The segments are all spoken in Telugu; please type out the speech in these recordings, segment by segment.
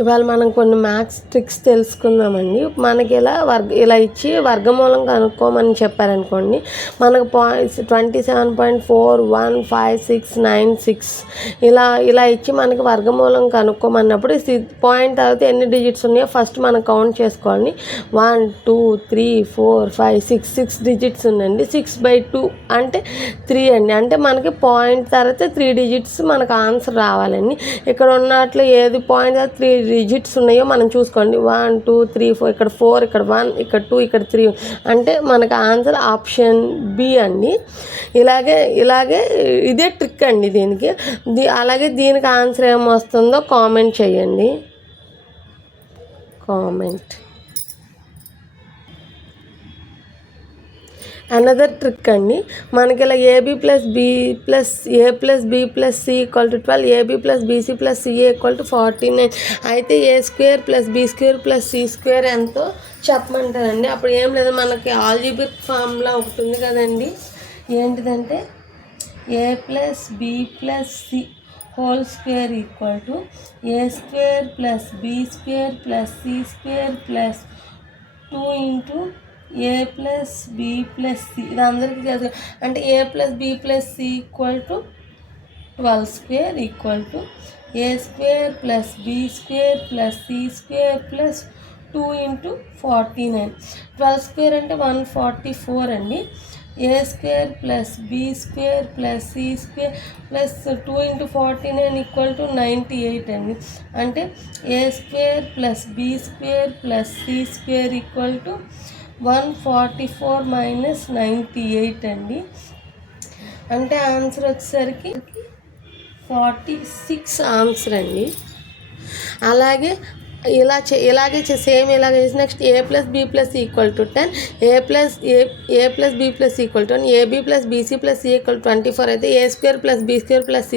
ఇవాళ మనం కొన్ని మ్యాథ్స్ ట్రిక్స్ తెలుసుకుందామండి. మనకి ఇలా ఇచ్చి వర్గమూలం కనుక్కోమని చెప్పారనుకోండి, మనకు 27.415696 ఇలా ఇచ్చి మనకి వర్గమూలం కనుక్కోమన్నప్పుడు పాయింట్ తర్వాత ఎన్ని డిజిట్స్ ఉన్నాయో ఫస్ట్ మనం కౌంట్ చేసుకోవాలి. 1 2 3 4 5 6 డిజిట్స్ ఉందండి. 6/2 అంటే 3 అండి. అంటే మనకి పాయింట్ తర్వాత 3 డిజిట్స్ మనకు ఆన్సర్ రావాలండి. ఇక్కడ ఉన్నట్లు ఏది పాయింట్ తర్వాత 3 డిజిట్స్ ఉన్నాయో మనం చూసుకోండి. 1 2 3 4, ఇక్కడ 4, ఇక్కడ 1, ఇక్కడ 2, ఇక్కడ 3 అంటే మనకు ఆన్సర్ ఆప్షన్ బి అండి. ఇలాగే ఇదే ట్రిక్ అండి దీనికి. అలాగే దీనికి ఆన్సర్ ఏమొస్తుందో కామెంట్ చేయండి. కామెంట్. అనదర్ ట్రిక్ అండి. మనకి ఇలా AB + B + A + B + C = 12, AB + BC + CA = 49 అయితే A² + B² + C² ఎంతో చెప్పమంటారండి. అప్పుడు ఏం లేదు, మనకి ఆల్జీబ్రిక్ ఫార్ములా ఒకటి ఉంది కదండి. ఏంటిదంటే A + B + C whole square equal to A² + B² + C² + 2 × A + B + C. ఇది అందరికీ తెలుసు. అంటే A + B + C = 12² equal to A² + B² + C² + 2 × 49. 12² అంటే 144 అండి. A² + B² + C² + 2 × 49 = 98 అండి. అంటే A² + B² + C² = 144 - 98 అండి. అంటే ఆన్సర్ వచ్చేసరికి 46 ఆన్సర్ అండి. అలాగే ఇలాగే సేమ్ ఇలాగే next A + B + C = 10, A + B + C = 10, AB + BC + C = 24 అయితే A² + B² + C²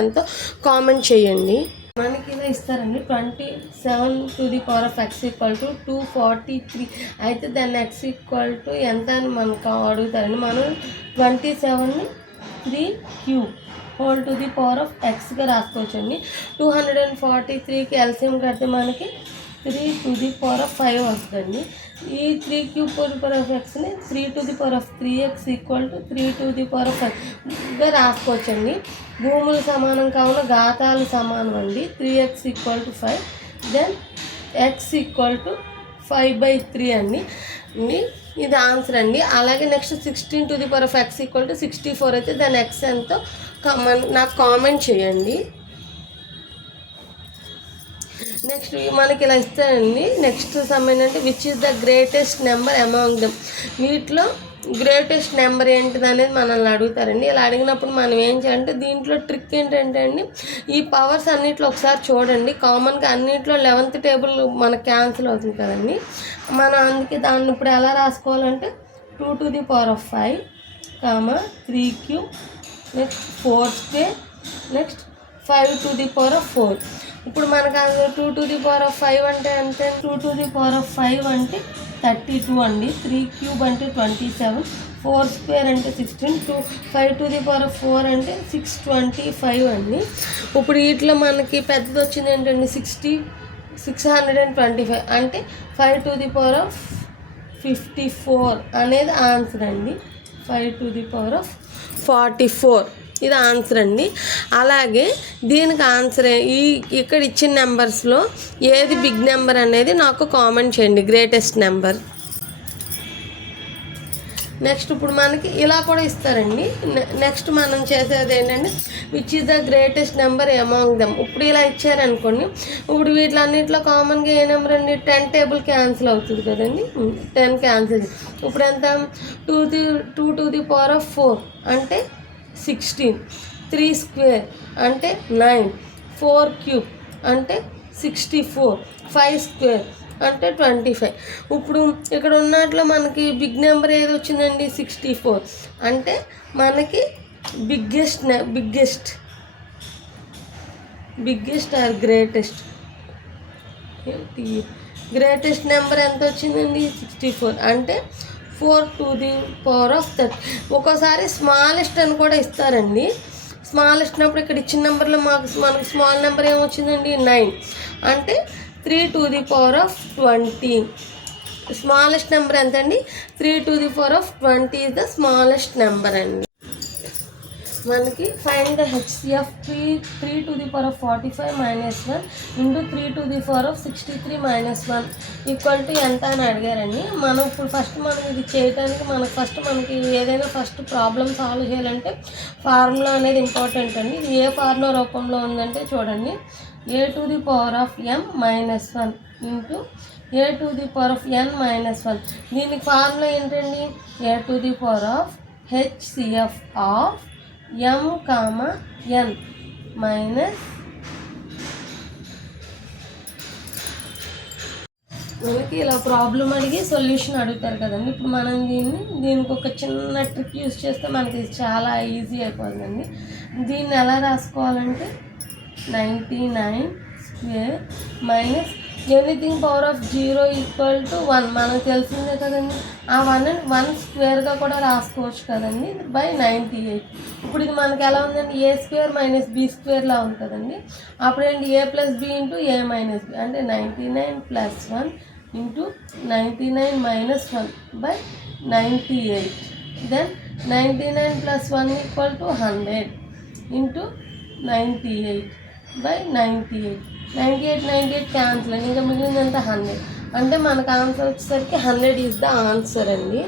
ఎంతో కామెంట్ చేయండి. మనకి ఇలా ఇస్తారండి. 27⁴ = 243 అయితే దాన్ని x = ఎంత అని మనకు అడుగుతారండి. మనం 27 3³ x రాసుకోవచ్చండి. 243కి ఎల్సిఎం కడితే మనకి 3⁵ వస్తుందండి. ఈ 3³ xని 3⁵x = 3⁵5గా రాసుకోవచ్చండి. భూములు సమానం కావున ఘాతాలు సమానం అండి. 3x = 5, దెన్ x = 5/3 అండి. ఇది ఆన్సర్ అండి. అలాగే నెక్స్ట్ 16⁵x = 64 అయితే దాని x ఎంతో నాకు కామెంట్ చేయండి. నెక్స్ట్ మనకి ఇలా ఇస్తారండి. నెక్స్ట్ సమ్ ఏంటంటే which is the greatest number among them. వీటిలో గ్రేటెస్ట్ నెంబర్ ఏంటిది అనేది మనల్ని అడుగుతారండి. ఇలా అడిగినప్పుడు మనం ఏం చేయాలంటే దీంట్లో ట్రిక్ ఏంటంటే అండి, ఈ పవర్స్ అన్నిట్లో ఒకసారి చూడండి. కామన్గా అన్నిట్లో 11th టేబుల్ మనకు క్యాన్సిల్ అవుతుంది కదండి. మనం అందుకే దాన్ని ఇప్పుడు ఎలా రాసుకోవాలంటే 2⁵5, 3³ నెక్స్ట్ 4² నెక్స్ట్ 5⁴. ఇప్పుడు మనకు అందులో 2⁵5 అంటే అంటే 2⁵5 అంటే 32 అండి. 3³ అంటే 27, 4² అంటే 16, 5⁴ అంటే 625 అండి. ఇప్పుడు వీటిలో మనకి పెద్దది వచ్చింది ఏంటండి 625 అంటే 5⁴54 అనేది ఆన్సర్ అండి. 5⁴44 ఇది ఆన్సర్ అండి. అలాగే దీనికి ఆన్సర్ ఇక్కడ ఇచ్చిన నెంబర్స్లో ఏది బిగ్ నెంబర్ అనేది నాకు కామెంట్ చేయండి. Greatest number. నెక్స్ట్ ఇప్పుడు మనకి ఇలా కూడా ఇస్తారండి. నెక్స్ట్ మనం చేసేది ఏంటంటే which is the greatest number among them. ఇప్పుడు ఇలా ఇచ్చారనుకోండి, ఇప్పుడు వీటిలన్నింటిలో కామన్గా ఏ నెంబర్ అండి 10 టేబుల్ క్యాన్సిల్ అవుతుంది కదండి. 10 క్యాన్సిల్. ఇప్పుడు ఎంత 2⁴ అంటే 16, 3² అంటే 9, 4³ అంటే 64, 5² అంటే 25. ఇప్పుడు ఇక్కడ ఉన్నట్లో మనకి బిగ్ నెంబర్ ఏది వచ్చిందండి 64 అంటే మనకి బిగ్గెస్ట్ ఆర్ గ్రేటెస్ట్ నెంబర్ ఎంత వచ్చిందండి 64 అంటే 4⁵. ఒక్కోసారి స్మాలెస్ట్ అని కూడా ఇస్తారండి. స్మాలెస్ట్ నెంబర్ ఇక్కడ ఇచ్చిన నెంబర్లో మనకు స్మాల్ నెంబర్ ఏమొచ్చిందండి 9, అంటే 3⁻20. స్మాలెస్ట్ నెంబర్ ఎంత అండి? 3⁻20 ఈజ్ ద స్మాలెస్ట్ నెంబర్ అండి. మనకి find the HCF 3⁻45 - 1 into 3⁻63 - 1 equal to ఎంత అని అడిగారండి. మనం ఇప్పుడు మనం ఇది చేయడానికి మనకి ఏదైనా ప్రాబ్లం సాల్వ్ చేయాలంటే ఫార్ములా అనేది ఇంపార్టెంట్ అండి. ఇది ఏ ఫార్ములా రూపంలో ఉందంటే చూడండి, a⁻m-1 ఇంటూ a⁻n-1. దీనికి ఫార్ములా ఏంటండి? a⁻HCF of m, n minus మనకి ఇలా ప్రాబ్లం అడిగి సొల్యూషన్ అడుగుతారు కదండి. ఇప్పుడు మనం దీనికి ఒక చిన్న ట్రిక్ యూజ్ చేస్తే మనకి చాలా ఈజీ అయిపోతుందండి. దీన్ని ఎలా రాసుకోవాలంటే 99² minus anything power of 0 equal to 1 మనకు తెలిసిందే కదండి. ఆ 1 స్క్వేర్గా కూడా రాసుకోవచ్చు కదండి, బై 98. ఇప్పుడు ఇది మనకి ఎలా ఉందండి? a² - b² ఉంది కదండి. అప్పుడు ఏంటి? a + b into a - b అంటే 99 + 1 into 99 - 1 by 98. Then 99 + 1 equal to 100 into 98 by 98. 98 cancel అండి, ఇంకా మిగిలిందంతా 100. అంటే మనకు ఆన్సర్ వచ్చేసరికి 100 ఈజ్ ద ఆన్సర్ అండి.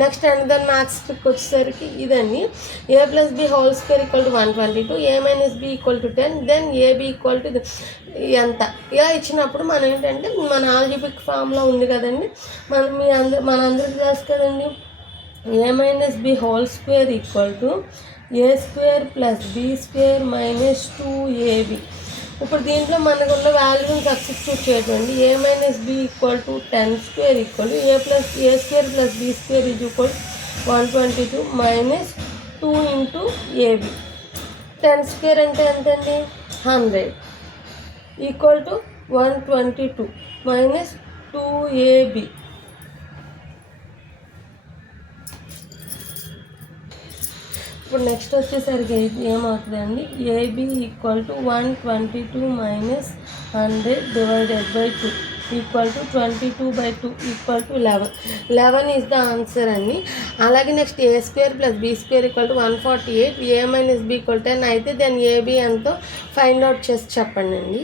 నెక్స్ట్ దాని మ్యాథ్స్ ట్రిక్ వచ్చేసరికి ఇదండి. a + b² = 122, a - b = 10, then ab = ఎంత ఇలా ఇచ్చినప్పుడు మనం ఏంటంటే మన ఆల్జీబ్రిక్ ఫామ్లో ఉంది కదండి, మనందరికి తెలుసు కదండి. a - b² = a² + b² - 2ab. ఇప్పుడు దీంట్లో మనకున్న వాల్యూని substitute చేయటండి. a - b = 10² = a² + b² = 122 - 2 into ab. 10² అంటే ఎంతండి? 100 ఈక్వల్ టు 122 - 2ab. ఇప్పుడు నెక్స్ట్ వచ్చేసరికి ఏమవుతుందండి? ab = 122 - 100 divided by 2 equal to 22/2 equal to 11. 11 is the answer అండి. అలాగే next a² + b² = 148, a - b = 10 అయితే దాని ab ఎంతో ఫైండ్ అవుట్ చేసి చెప్పండి అండి.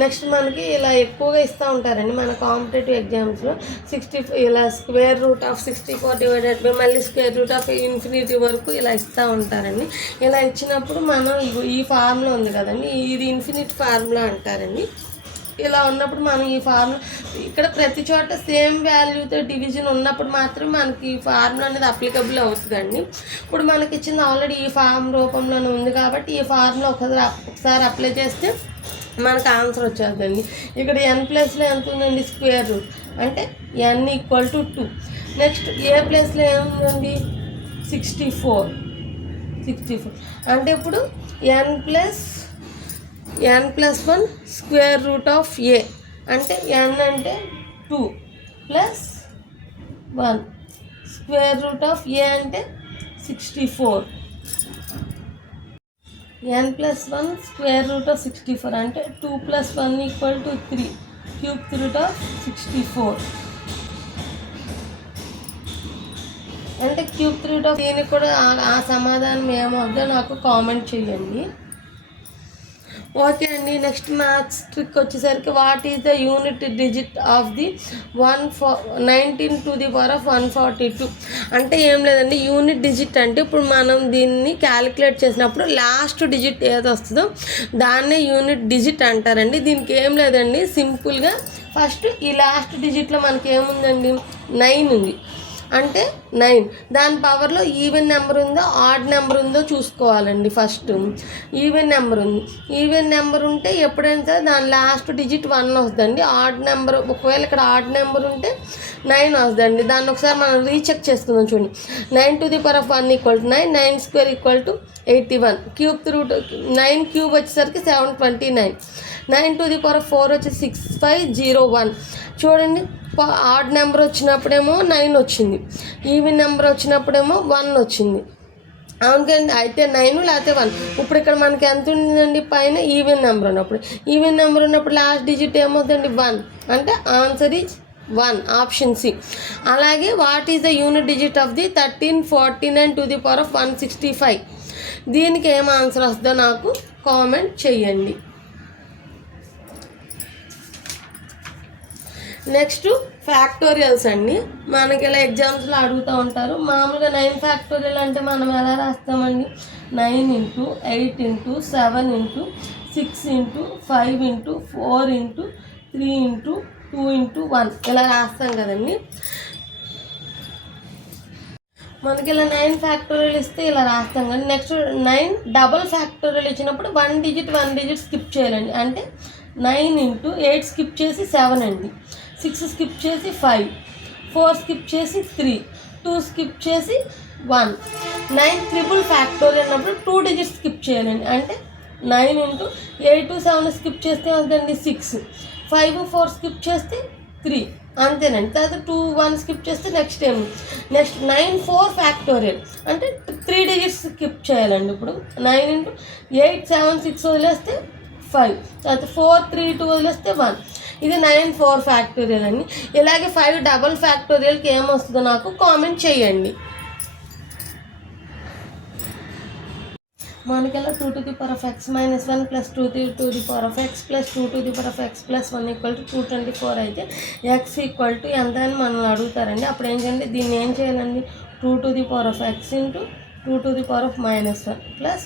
నెక్స్ట్ మనకి ఇలా ఎక్కువగా ఇస్తూ ఉంటారండి మన కాంపిటేటివ్ ఎగ్జామ్స్లో. 64 ఇలా √64 డివైడెడ్ బై మళ్ళీ √∞ వరకు ఇలా ఇస్తూ ఉంటారండి. ఇలా ఇచ్చినప్పుడు మనం ఈ ఫార్ములా ఉంది కదండి, ఇది ఇన్ఫినిట్ ఫార్ములా అంటారండి. ఇలా ఉన్నప్పుడు మనం ఈ ఫార్ములా ఇక్కడ ప్రతి చోట సేమ్ వాల్యూతో డివిజన్ ఉన్నప్పుడు మాత్రమే మనకి ఈ ఫార్ములా అనేది అప్లికబుల్ అవుతుందండి. ఇప్పుడు మనకి ఇచ్చింది ఆల్రెడీ ఈ ఫార్మ్ రూపంలోనే ఉంది కాబట్టి ఈ ఫార్ములా ఒకసారి అప్లై చేస్తే మనకు ఆన్సర్ వచ్చేద్దండి. ఇక్కడ n+లో ఎంత ఉందండి? స్క్వేర్ రూట్ అంటే n = 2. నెక్స్ట్ a+లో ఏముందండి? 64 అంటే ఇప్పుడు n+1 square root of a అంటే n అంటే 2 + 1 స్క్వేర్ రూట్ ఆఫ్ a అంటే 64. n+1 స్క్వేర్ రూట్ ఆఫ్ 64 అంటే 2 + 1 = 3 క్యూబ్ రూట్ ఆఫ్ 64 అంటే క్యూబ్ రూట్ ఆఫ్. దీనికి కూడా ఆ సమాధానం ఏమవుతుందో నాకు కామెంట్ చేయండి. ఓకే అండి. నెక్స్ట్ మ్యాథ్స్ ట్రిక్ వచ్చేసరికి what is the unit digit of the 19⁻142 అంటే ఏం లేదండి. యూనిట్ డిజిట్ అంటే ఇప్పుడు మనం దీన్ని క్యాలిక్యులేట్ చేసినప్పుడు లాస్ట్ డిజిట్ ఏది వస్తుందో దాన్నే యూనిట్ డిజిట్ అంటారండి. దీనికి ఏం లేదండి, సింపుల్గా ఫస్ట్ ఈ లాస్ట్ డిజిట్లో మనకి ఏముందండి? 9 ఉంది. అంటే 9 దాని పవర్లో ఈవెన్ నెంబర్ ఉందో ఆడ్ నెంబర్ ఉందో చూసుకోవాలండి. ఫస్ట్ ఈవెన్ నెంబర్ ఉంది. ఈవెన్ నెంబర్ ఉంటే ఎప్పుడైనా సరే దాని లాస్ట్ డిజిట్ 1 వస్తుందండి. ఆడ్ నెంబర్ ఒకవేళ ఇక్కడ ఆడ్ నెంబర్ ఉంటే 9 వస్తుందండి. దాన్ని ఒకసారి మనం రీచెక్ చేసుకుందాం. చూడండి, 9⁻1 = 9, 9² = 81, క్యూబ్ రూట్ 9³ వచ్చేసరికి 729, 9⁻4 వచ్చి 6501. చూడండి ఆడ్ నెంబర్ వచ్చినప్పుడేమో 9 వచ్చింది, ఈవెన్ నెంబర్ వచ్చినప్పుడేమో 1 వచ్చింది. అవునండి, అయితే 9 లేకపోతే 1. ఇప్పుడు ఇక్కడ మనకి ఎంత ఉంటుందండి, పైన ఈవెన్ నెంబర్ ఉన్నప్పుడు, ఈవెన్ నెంబర్ ఉన్నప్పుడు లాస్ట్ డిజిట్ ఏమవుతుందండి 1, అంటే ఆన్సర్ ఈజ్ 1, ఆప్షన్ సి. అలాగే what is the unit digit of the 1349 to the power of 165? దీనికి ఏం ఆన్సర్ వస్తుందో నాకు కామెంట్ చేయండి. నెక్స్ట్ ఫ్యాక్టోరియల్స్ అండి. మనకి ఇలా ఎగ్జామ్స్లో అడుగుతూ ఉంటారు. మామూలుగా 9 ఫ్యాక్టోరియల్ అంటే మనం ఎలా రాస్తామండి, 9 × 8 × 7 × 6 × 5 × 4 × 3 × 2 × 1 ఇలా రాస్తాం కదండి. మనకి ఇలా 9 ఫ్యాక్టోరియల్ ఇస్తే ఇలా రాస్తాం కానీ నెక్స్ట్ 9 డబుల్ ఫ్యాక్టోరియల్ ఇచ్చినప్పుడు 1 డిజిట్ స్కిప్ చేయాలండి. అంటే 9 × 8 స్కిప్ చేసి 7 అండి, 6 స్కిప్ చేసి 5, 4 స్కిప్ చేసి 3, 2 స్కిప్ చేసి 1. 9 ట్రిపుల్ ఫ్యాక్టోరియల్ అన్నప్పుడు 2 డిజిట్స్ స్కిప్ చేయాలండి. అంటే 9 × 8 7 స్కిప్ చేస్తే అవుతుందండి 6, 5 4 స్కిప్ చేస్తే 3, అంతేనండి. తర్వాత 2 1 స్కిప్ చేస్తే నెక్స్ట్ 9 4 ఫ్యాక్టోరియల్ అంటే 3 డిజిట్స్ స్కిప్ చేయాలండి. ఇప్పుడు 9 × 8 7 6 వదిలేస్తే 5, తర్వాత 4 3 2 వదిలేస్తే 1. ఇది 9 4 ఫ్యాక్టోరియల్ అండి. ఇలాగే 5 డబుల్ ఫ్యాక్టోరియల్కి ఏమొస్తుందో నాకు కామెంట్ చేయండి. మనకెలా 2 to the power of x minus 1 plus 2 to the power of x plus 2 to the power of x plus 1 equal to 224 అయితే x equal to ఎంత అని మనం అడుగుతారండి. అప్పుడు ఏం చేయండి, దీన్ని ఏం చేయాలండి, 2 to the power of x into 2 to the power of minus 1 plus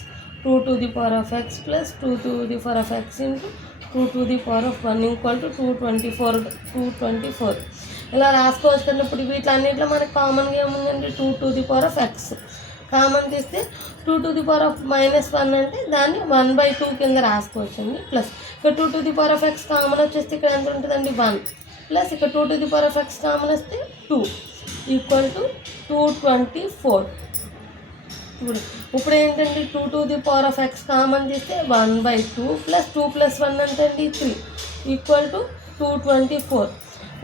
2 to the power of x plus 2 to the power of x into 2 to the power of 1 equal to 224 ఇలా రాసుకోవచ్చు కదా. ఇప్పుడు వీటన్నిటిలో మనకి కామన్గా ఏముందండి, 2 to the power of x common తీస్తే 2 to the power of minus 1 అంటే దాన్ని 1/2 కింద రాసుకోవచ్చండి. ప్లస్ ఇక్కడ 2 to the power of x common వచ్చేస్తే ఇక్కడ ఎంత ఉంటుందండి 1, ప్లస్ ఇక్కడ 2 to the power of x common వస్తే 2 ఈక్వల్ టు 224. ఇప్పుడు ఏంటండి 2 to the power of x common తీస్తే 1/2 ప్లస్ 2 + 1 అంటే అండి 3 ఈక్వల్ టు 224.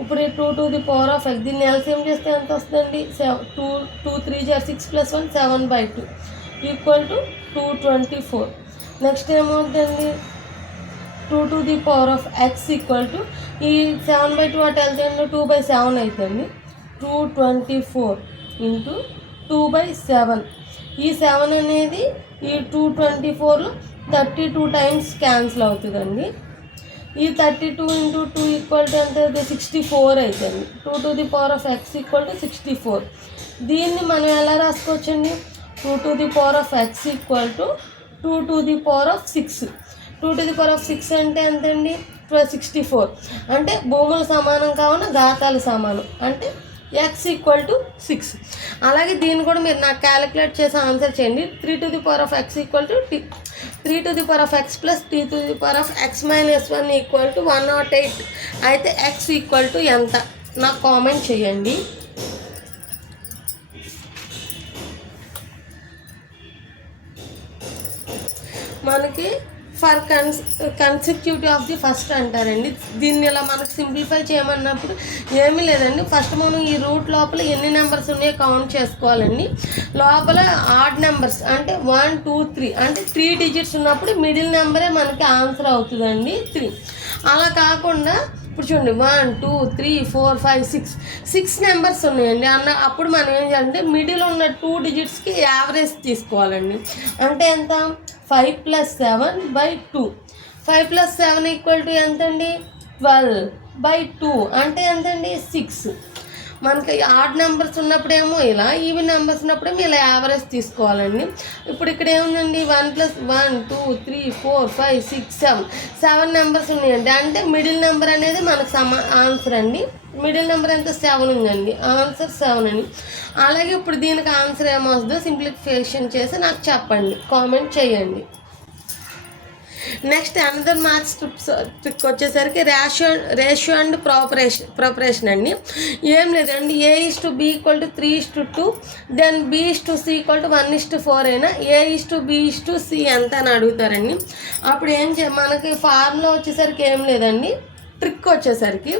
ఇప్పుడు ఈ 2 to the power of x దీన్ని ఎల్సిఎం చేస్తే ఎంత వస్తుందండి, 2 3 6 + 1 7/2 ఈక్వల్ టు 224. నెక్స్ట్ ఏమవుతుందండి, 2 to the power of x equal to ఈ 7/2 అటు వెళ్తే 2/7 అవుతుంది. 224 × 2/7. ఈ 7 అనేది ఈ 224లో 32 టైమ్స్ క్యాన్సిల్ అవుతుందండి. ఈ 32 × 2 ఈక్వల్ టు ఎంత అవుతుంది, 64 అవుతుంది. 2 to the power of x equal to 64. దీన్ని మనం ఎలా రాసుకోవచ్చండి, 2 to the power of x equal to 2 to the power of 6. 2 to the power of 6 అంటే ఎంతండి, 64. అంటే భూములు సమానం కావున ఘాతాలు సమానం, అంటే x ఈక్వల్ టు 6. అలాగే దీన్ని కూడా మీరు నాకు క్యాలిక్యులేట్ చేసి ఆన్సర్ చేయండి. 3 to the power of x equal to 3 to the power of x plus 3 to the power of x minus 1 equal to 108. అయితే x ఈక్వల్ టు ఎంత నాకు కామెంట్ చేయండి. మనకి for consecutive of the first అంటారండి. దీన్ని ఇలా మనకు సింప్లిఫై చేయమన్నప్పుడు ఏమీ లేదండి, ఫస్ట్ మనం ఈ రూట్ లోపల ఎన్ని నెంబర్స్ ఉన్నాయో కౌంట్ చేసుకోవాలండి. లోపల ఆడ్ నెంబర్స్ అంటే 1 2 3 అంటే 3 డిజిట్స్ ఉన్నప్పుడు మిడిల్ నెంబరే మనకి ఆన్సర్ అవుతుందండి 3. అలా కాకుండా ఇప్పుడు చూడండి 1 2 3 4 5 6 నెంబర్స్ ఉన్నాయండి అప్పుడు మనం ఏం చేయాలంటే మిడిల్ ఉన్న 2 డిజిట్స్కి యావరేజ్ తీసుకోవాలండి. అంటే ఎంత, 5 + 7/2. 5 + 7 ఈక్వల్ టు ఎంతండి, 12/2 అంటే ఎంతండి 6. మనకి ఆడ్ నెంబర్స్ ఉన్నప్పుడేమో ఇలా, ఈవెన్ నెంబర్స్ ఉన్నప్పుడేమో ఇలా యావరేజ్ తీసుకోవాలండి. ఇప్పుడు ఇక్కడ ఏముందండి, 1 + 1 2 3 4 5 6 7 నెంబర్స్ ఉన్నాయండి. అంటే మిడిల్ నెంబర్ అనేది మనకు ఆన్సర్ అండి. మిడిల్ నెంబర్ ఎంత, 7 ఉందండి, ఆన్సర్ 7 అండి. అలాగే ఇప్పుడు దీనికి ఆన్సర్ ఏమవుతుందో సింప్లిఫికేషన్ చేసి నాకు చెప్పండి, కామెంట్ చేయండి. నెక్స్ట్ అనదర్ మ్యాథ్స్ ట్రిక్ వచ్చేసరికి రేషియో అండ్ ప్రోపరేషన్ అండి. ఏం లేదండి, A/B = 3:2, దెన్ B/C = 1:4 అయినా A/B/C ఎంత అని అడుగుతారండి. అప్పుడు ఏం మనకి ఫార్ములా వచ్చేసరికి ఏం లేదండి, ట్రిక్ వచ్చేసరికి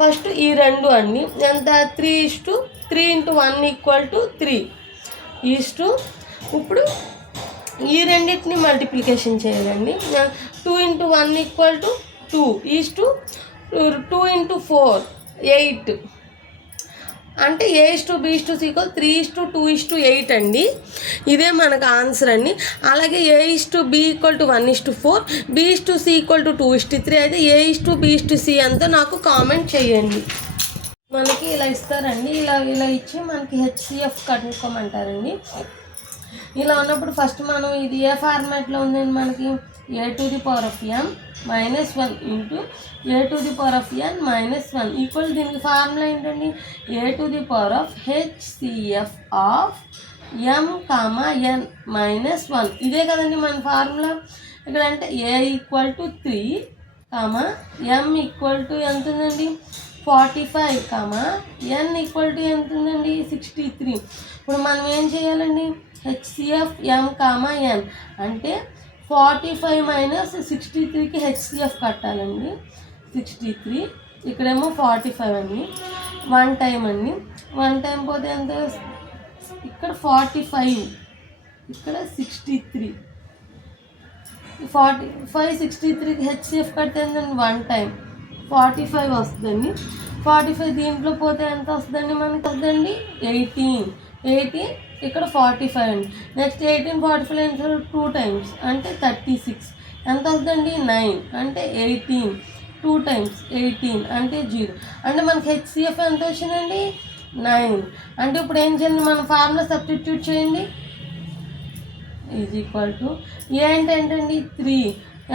ఫస్ట్ ఈ రెండు అండి ఎంత 3:3 × 1 = 3 ఇప్పుడు ఈ రెండింటిని మల్టిప్లికేషన్ చేయాలండి 2 × 1 = 2 2 × 4 8 అంటే A:B:C 3:2:8 అండి. ఇదే మనకు ఆన్సర్ అండి. అలాగే A:B = 1:4 B:C = 2:3 అయితే A:B:C ఎంతో నాకు కామెంట్ చేయండి. మనకి ఇలా ఇస్తారండి, ఇలా ఇచ్చి మనకి HCF కనుక్కోమంటారండి. ఇలా ఉన్నప్పుడు ఫస్ట్ మనం ఇది ఏ ఫార్మాట్లో ఉందండి, మనకి a⁴ - (1) × a⁴ ఈక్వల్ దీనికి ఫార్ములా ఏంటండి a⁴ HCF of m, n -1 ఇదే కదండి మన ఫార్ములా. ఇక్కడ అంటే a = 3 m ఎంత ఉందండి 45 n ఎంత ఉందండి 63. ఇప్పుడు మనం ఏం చేయాలండి HCF m, n అంటే 45 - 63కి HCF కట్టాలండి 63 ఇక్కడేమో 45 అండి 1 టైం అండి 1 టైం పోతే ఎంత ఇక్కడ 45 ఇక్కడ 63 45 63కి HCF కడితే ఏంటండి 1 టైం 45 వస్తుందండి 45 దీంట్లో పోతే ఎంత వస్తుందండి మనకి వస్తుందండి 18 ఇక్కడ 45 అండి. నెక్స్ట్ 18 45 ఎంత 2 టైమ్స్ అంటే 36 ఎంత వస్తుందండి 9 అంటే 18 2 టైమ్స్ 18 అంటే 0 అంటే మనకి HCF ఎంత వచ్చిందండి 9. అంటే ఇప్పుడు ఏం చేయండి మన ఫార్ములా సబ్స్టిట్యూట్ చేయండి ఏ అంటే ఏంటండి 3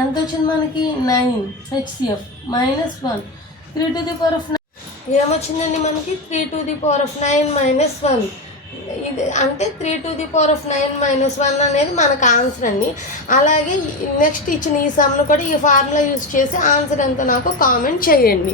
ఎంత వచ్చింది మనకి 9 HCF -1 3⁴ ఏమొచ్చిందండి మనకి 3⁴ -1 ఇది అంటే 3⁴ అనేది మనకు ఆన్సర్ అండి. అలాగే నెక్స్ట్ ఇచ్చిన ఈ సమ్ను కూడా ఈ ఫార్ములా యూజ్ చేసి ఆన్సర్ ఎంతో నాకు కామెంట్ చేయండి.